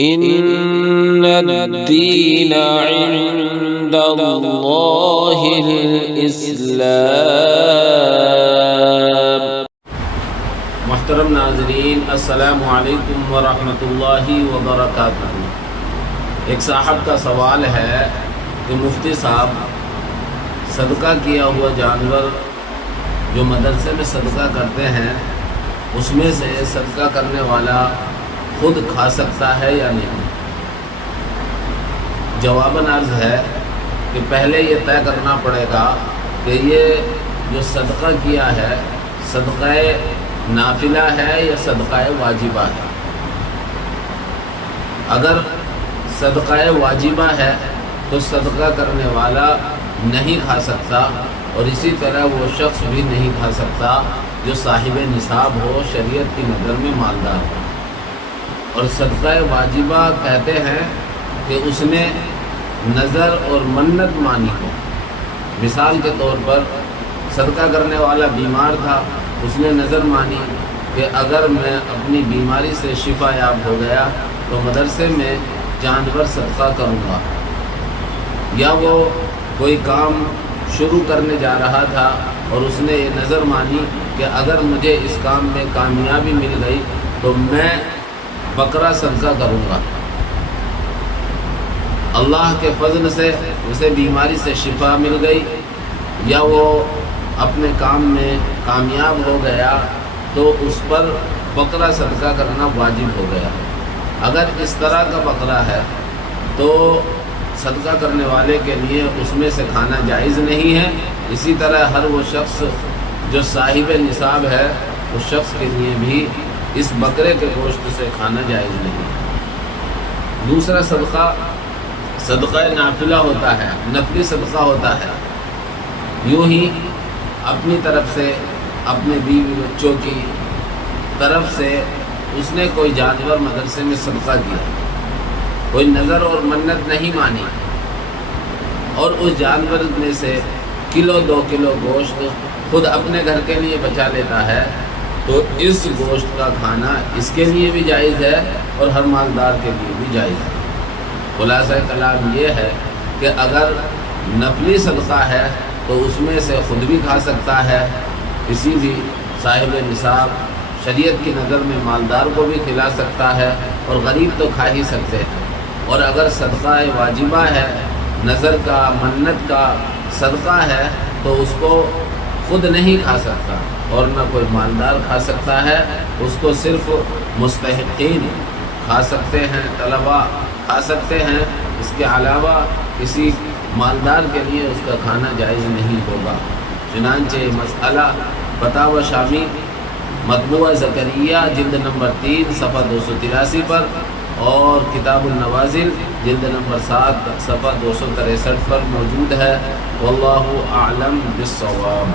ان الدین عند اللہ الاسلام۔ محترم ناظرین، السلام علیکم ورحمۃ اللہ وبرکاتہ۔ ایک صاحب کا سوال ہے کہ مفتی صاحب، صدقہ کیا ہوا جانور جو مدرسے میں صدقہ کرتے ہیں، اس میں سے صدقہ کرنے والا خود کھا سکتا ہے یا نہیں؟ جواباً عرض ہے کہ پہلے یہ طے کرنا پڑے گا کہ یہ جو صدقہ کیا ہے صدقہ نافلہ ہے یا صدقہ واجبہ ہے۔ اگر صدقہ واجبہ ہے تو صدقہ کرنے والا نہیں کھا سکتا، اور اسی طرح وہ شخص بھی نہیں کھا سکتا جو صاحب نصاب ہو، شریعت کی نظر میں مالدار ہو۔ اور صدقہ واجبہ کہتے ہیں کہ اس نے نظر اور منت مانی ہو۔ مثال کے طور پر صدقہ کرنے والا بیمار تھا، اس نے نظر مانی کہ اگر میں اپنی بیماری سے شفا یاب ہو گیا تو مدرسے میں جانور صدقہ کروں گا۔ یا وہ کوئی کام شروع کرنے جا رہا تھا اور اس نے یہ نظر مانی کہ اگر مجھے اس کام میں کامیابی مل گئی تو میں بکرا صدقہ کروں گا۔ اللہ کے فضل سے اسے بیماری سے شفا مل گئی یا وہ اپنے کام میں کامیاب ہو گیا تو اس پر بکرا صدقہ کرنا واجب ہو گیا۔ اگر اس طرح کا بکرا ہے تو صدقہ کرنے والے کے لیے اس میں سے کھانا جائز نہیں ہے۔ اسی طرح ہر وہ شخص جو صاحب نصاب ہے اس شخص کے لیے بھی اس بکرے کے گوشت سے کھانا جائز نہیں۔ دوسرا صدقہ نافلہ ہوتا ہے، نفلی صدقہ ہوتا ہے۔ یوں ہی اپنی طرف سے، اپنے بیوی بچوں کی طرف سے اس نے کوئی جانور مدرسے میں صدقہ کیا، کوئی نظر اور منت نہیں مانی، اور اس جانور میں سے کلو 2 کلو گوشت خود اپنے گھر کے لیے بچا لیتا ہے، تو اس گوشت کا کھانا اس کے لیے بھی جائز ہے اور ہر مالدار کے لیے بھی جائز ہے۔ خلاصہ کلام یہ ہے کہ اگر نفلی صدقہ ہے تو اس میں سے خود بھی کھا سکتا ہے، کسی بھی صاحب نصاب شریعت کی نظر میں مالدار کو بھی کھلا سکتا ہے، اور غریب تو کھا ہی سکتے ہیں۔ اور اگر صدقہ واجبہ ہے، نظر کا، منت کا صدقہ ہے، تو اس کو خود نہیں کھا سکتا اور نہ کوئی مالدار کھا سکتا ہے، اس کو صرف مستحقین کھا سکتے ہیں، طلباء کھا سکتے ہیں۔ اس کے علاوہ کسی مالدار کے لیے اس کا کھانا جائز نہیں ہوگا۔ چنانچہ مسئلہ فتاوی شامی مطبوعہ زکریہ جلد نمبر 3 صفحہ 283 پر، اور کتاب النوازل جلد نمبر 7 صفحہ 263 پر موجود ہے۔ واللہ اعلم بالصواب۔